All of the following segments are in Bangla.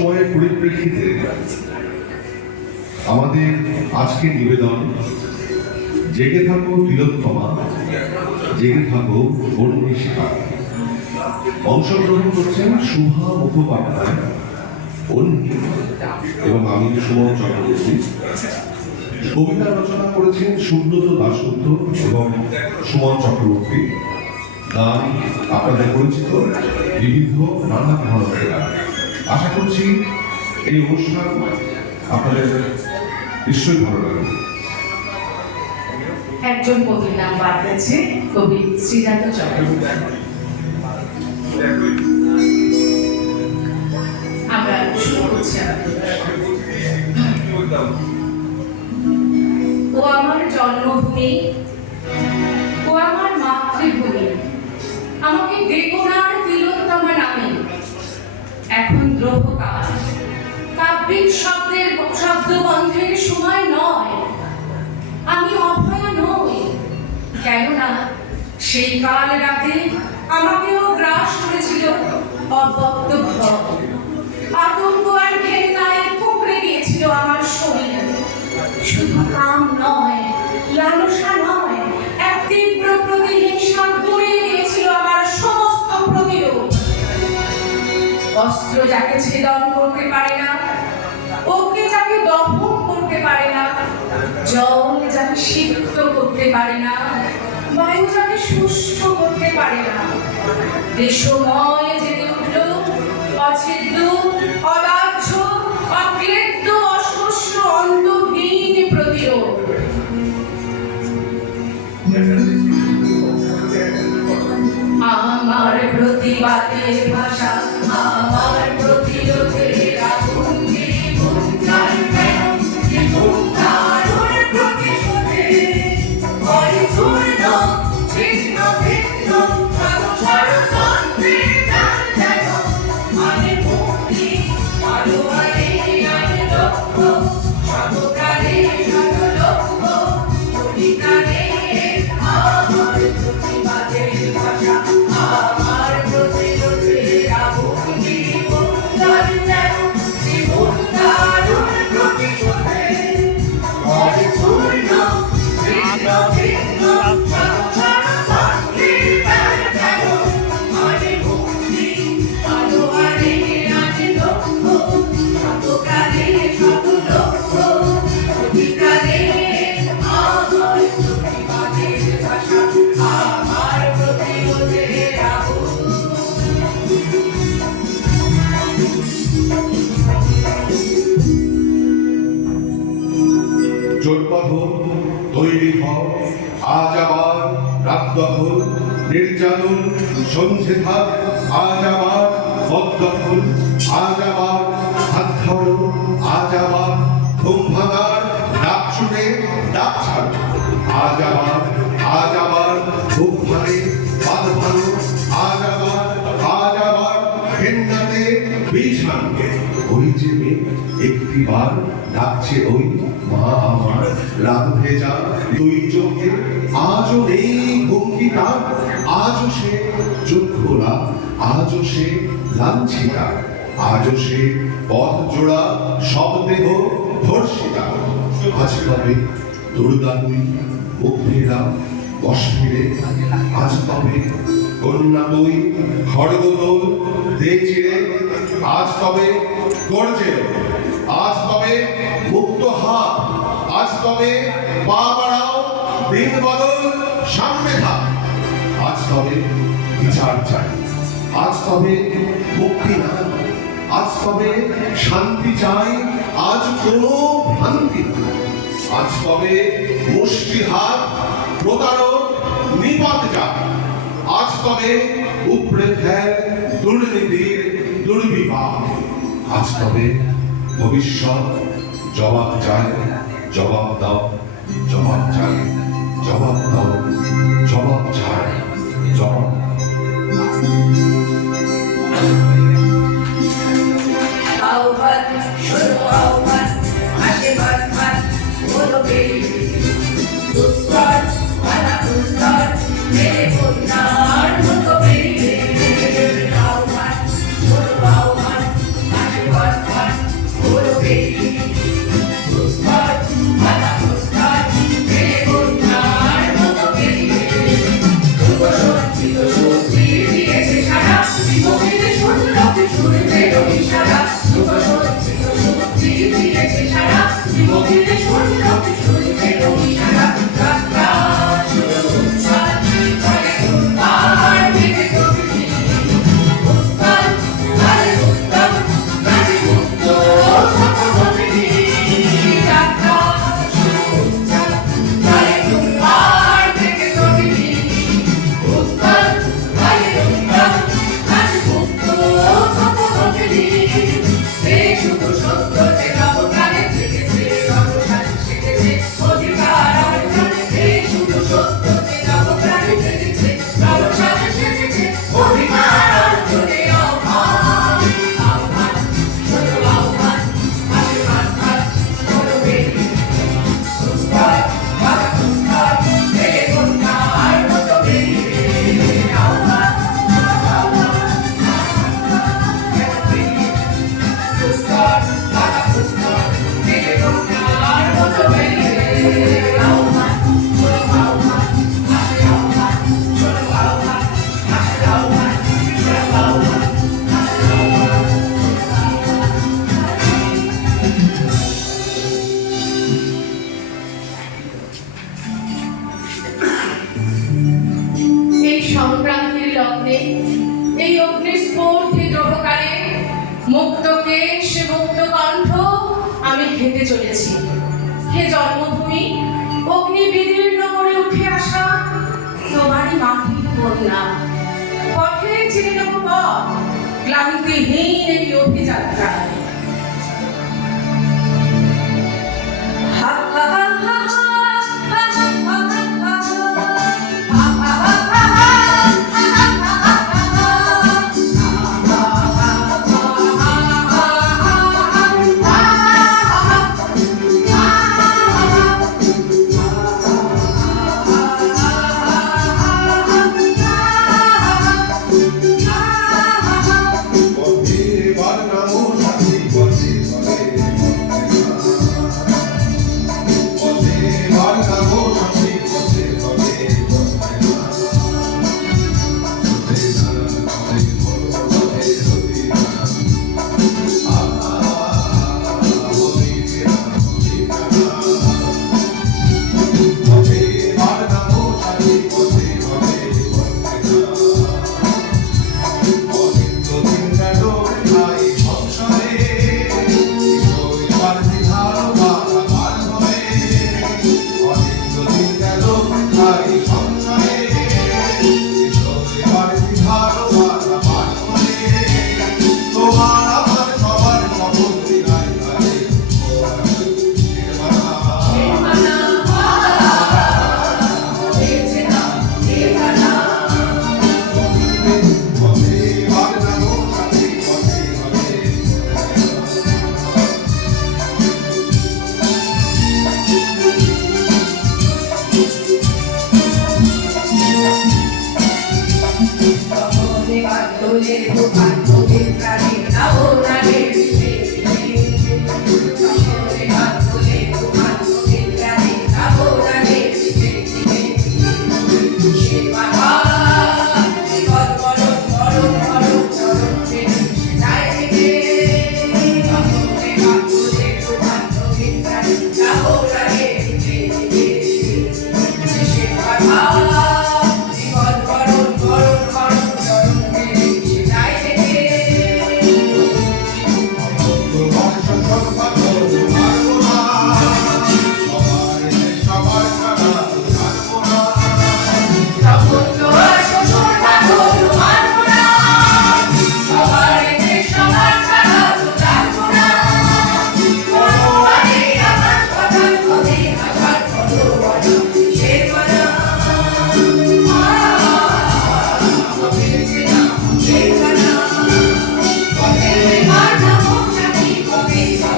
সময়ের পরিপ্রেক্ষিতে আমাদের আজকের নিবেদন জেগে থাকো তিলোত্তমা, জেগে থাকো বন্দিশিখা। অংশগ্রহণ করছেন শুভা মুখোপাধ্যায়, অন্যী এবং আমি সুমন চক্রবর্তী। কবিতা রচনা করেছেন সুব্রত দাশগুপ্ত এবং সুমন চক্রবর্তী। গান আপনাদের পরিচিত বিবিধ নানা ধরনের গান। আশা করছি এই অনুষ্ঠান আপনাদের নিশ্চয়ই ভালো লাগবে। একজন কবির নাম বাদ গেছে, কবি শ্রীকান্ত চক্রবর্তী। আমরা শুরু করছি। ও আমার জন্মভূমি, ও আমার মাতৃভূমি, আমাকে ডেকো না তিলোত্তমা নামে। এখন দ্রোহকাল, কাব্যিক শব্দবন্ধের সময় নয়। আমি অভয়া নই, কেননা সেই কাল রাতে আমাকেও গ্রাস করেছিল অব্যক্ত ভয়। আতঙ্ক আর ঘেন্নায় কুঁকড়ে গিয়েছিল আমার শরীর। শুধু কাম নয়, লালসা নয়, এক তীব্র প্রতিহিংসা গড়িয়ে দিয়েছিল আমার সমস্ত প্রতিরোধ। অস্ত্র যাকে ছেদন করতে পারে না, অগ্নি যাকে দহন করতে পারে না, জল যাকে সিক্ত করতে পারে না, বায়ু যাকে শুষ্ক করতে পারে না, দেশময় জেগে উঠল অছেদ্য, অদাহ্য, অক্লেদ্য, অশস্য, অন্তহীন প্রতিরোধ। আমার প্রতিবাদের ভাষা, আমার প্রতিরোধের আগুন, তৈরি হও, আজ আবার রাত দখল, নির্যাতন সন্ধে থাক, আজ আবার পথ দখল, আজ আবার হাত ধরো, আজ আবার ঘুম ভাঙার ডাক শুনে ডাক ছাড়ো, আজ আবার ঘুম ভাঙে বাদ ভালো, আজ আবার ঘেন্নাতে বিষ আনবে। ওই যে মেঘ একটিবার ডাকছে ওই মা আমার, রাত ভেজা দুই চোখে আজও নেই ভঙ্গি তার, আজও সে চোখ খোলা, আজও সে লাঞ্ছিতা, আজও সে পথ জোড়া সব দেহ ধর্ষিতা। আজ তবে দুর্গা তুই মুখ ফেরা বস ফিরে, আজ তবে কন্যা তুই খড়গ তোল দে চিড়ে, আজ তবে গর্জে, আজ তবে মুক্ত হাত, আজ তবে পা বাড়াও, দিন বদল সামনে থাক, আজ তবে বিচার চাই, আজ তবে মুক্তি না, আজ তবে শান্তি চাই, আজ কোনো ভ্রান্তি না, আজ তবে মুষ্টি হাত প্রতারক নিপাত যাক, আজ তবে উপড়ে ফেল দুর্নীতির দুর্বিপাক, আজ তবে ভবিষ্যৎ জবাব চায়, জবাব দাও, জবাব চাই, জবাব দাও, জবাব চায়, জবাব। আহ্বান, শুরু আহ্বান, আশীর্বাদ মান, বলো বেরি, দুস্তর, মানা দুস্তর, মেরে কন্যার মতো বেরিয়ে। আহ্বান, শুরু আহ্বান, আশীর্বাদ মান, এই সংক্রান্তির লগ্নে, এই অগ্নিস্ফূর্তিত গ্রহকালে মুক্ত কেশ মুক্ত কণ্ঠ আমি খেতে চলেছি। হে জন্মভূমি, অগ্নি বিদীর্ণ করে উঠে আসা তোমারই মাটির কন্যা, পথে চিনে নেব পথ ক্লান্তিহীন এই অভিযাত্রা।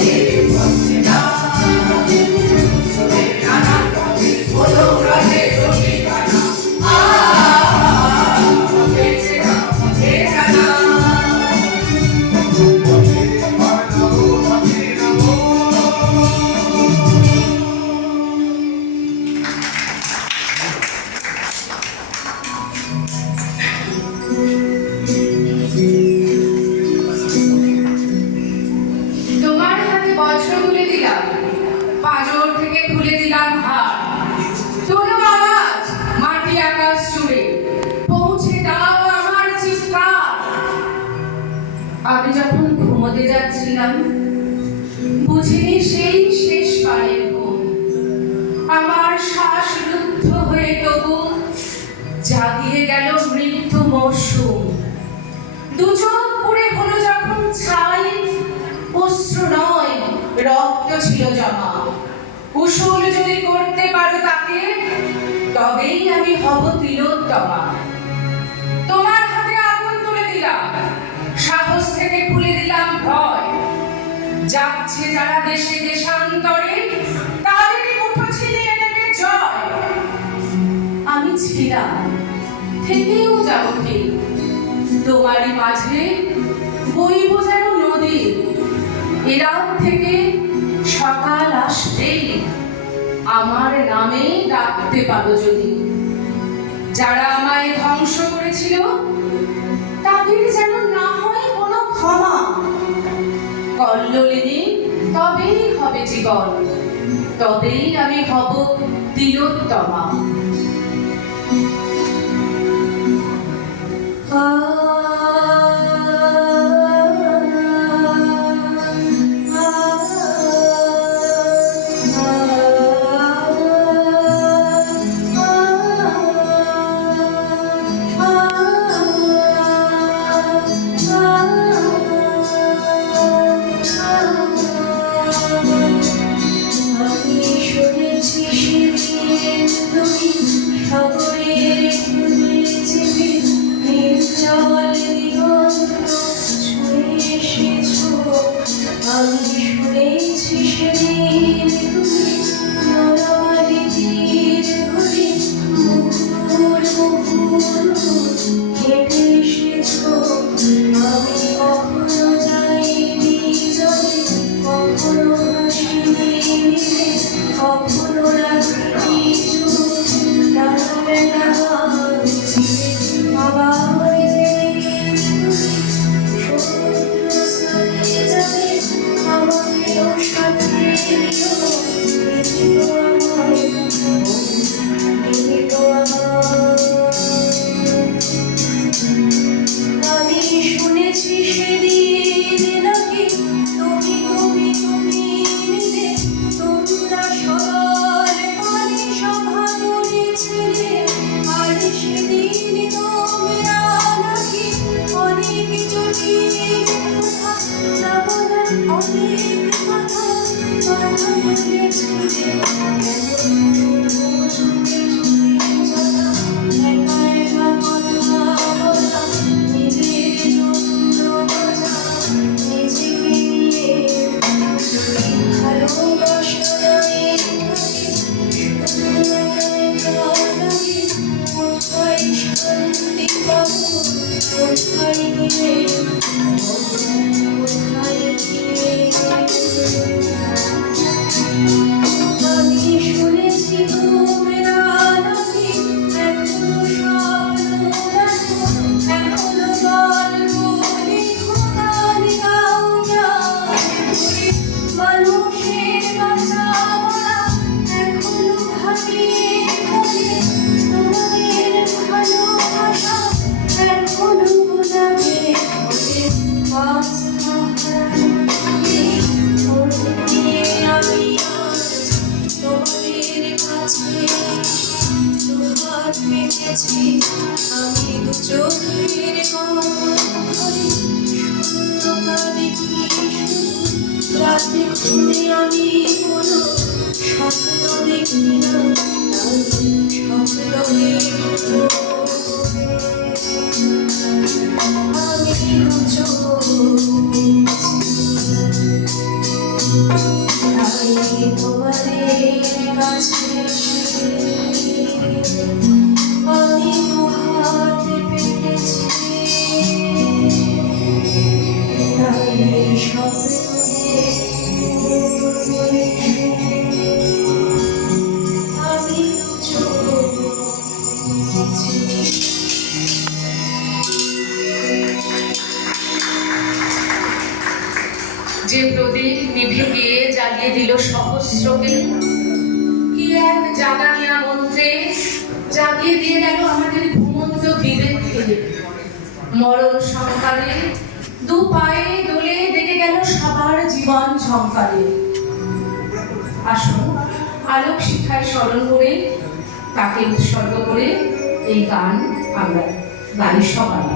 Thank you. তুলে দিলাম হার, তোলো আওয়াজ মাটি আকাশ জুড়ে, পৌঁছে দাও আমার চিৎকার। আমি যখন ঘুমোতে যাচ্ছিলাম, বুঝিনি সেই শেষ পারের ঘুম। আমার শ্বাস রুদ্ধ হয়ে তবু জাগিয়ে গেল মৃত্যু মৌসুম। দু চোখ পুড়ে হলো যখন ছাই, অশ্রু নয় রক্ত ছিল জমা। কুশল যদি করতে পারো তাকে, তবেই আমি হব তিলোত্তমা। তোমার হাতে আগুন তুলে দিলাম, সাহস থেকে খুলে দিলাম ভয়। যাচ্ছে যারা দেশে দেশান্তরে, তাদেরই মুঠো ছিনিয়ে নেবে জয়। আমি ছিলাম, থেকেও যাব ঠিক তোমারই মাঝে, বইব যেন নদী। এরাত থেকে সকাল আসবেই, আমার নামে ডাকতে পারো যদি। যারা আমায় ধ্বংস করেছিল, তাদের যেন না হয় কোনো ক্ষমা। কল্লোলিনী তবেই হবে জীবন, তবেই আমি হব তিলোত্তমা। যে প্রদীপ নিভে গিয়ে জ্বালিয়ে দিল সহস্রকে, এক জাগানিয়া মন্ত্রে জাগিয়ে দিয়ে গেল আমাদের ঘুমন্ত বিবেককে। মরণ সংকারে দু পায়ে দোলে ডেকে গেল সবার জীবন ঝংকারে। আসুন আলোক শিখায় স্মরণ করে তাকে উৎসর্গ করে এই গান আমরা গাই সবাই।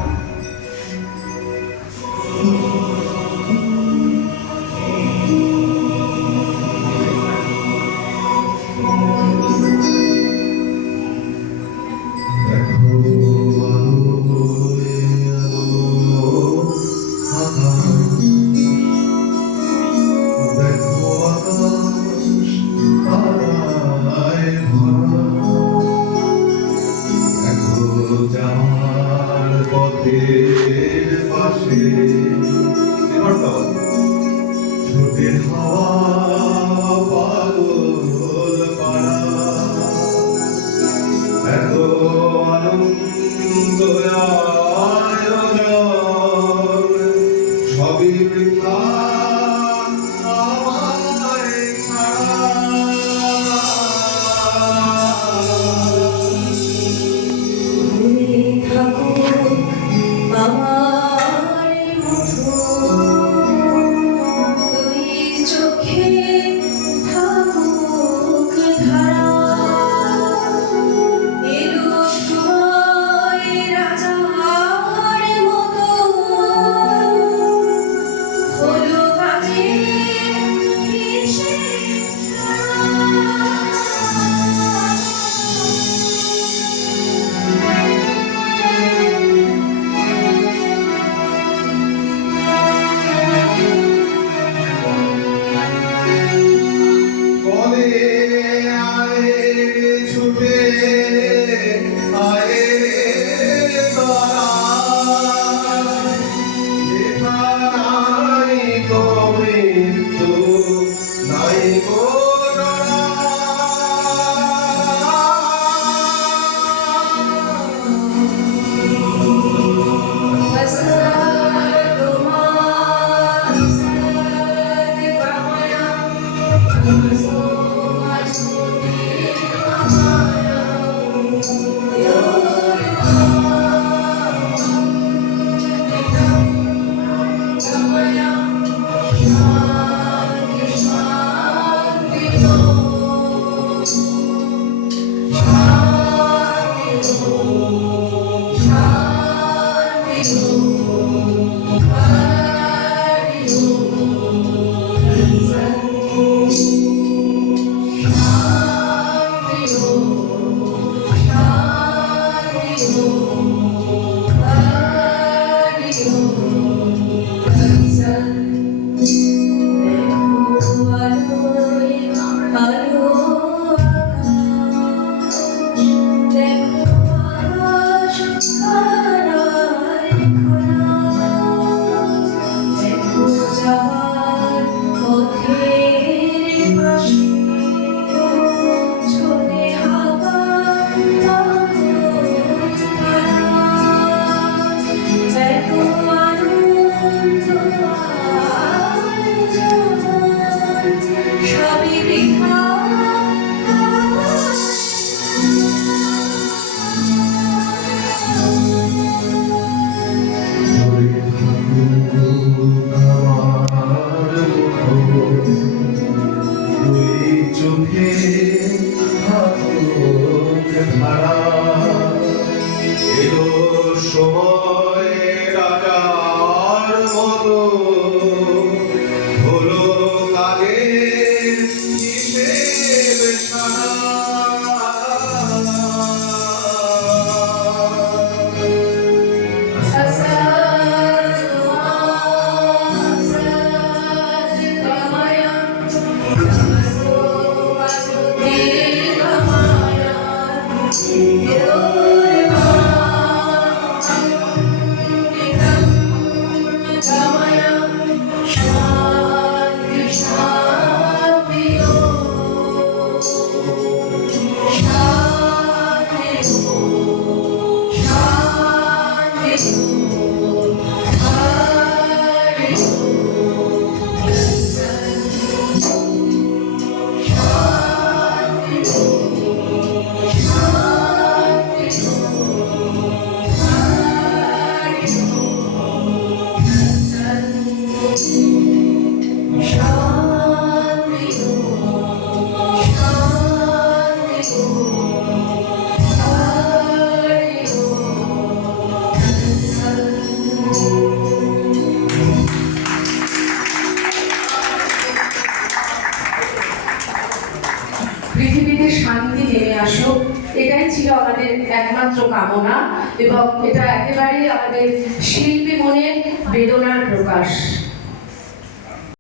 পৃথিবীতে শান্তি নেমে আসুক, এটাই ছিল আমাদের একমাত্র কামনা এবং এটা একেবারে আমাদের শিল্পী মনের বেদনার প্রকাশ।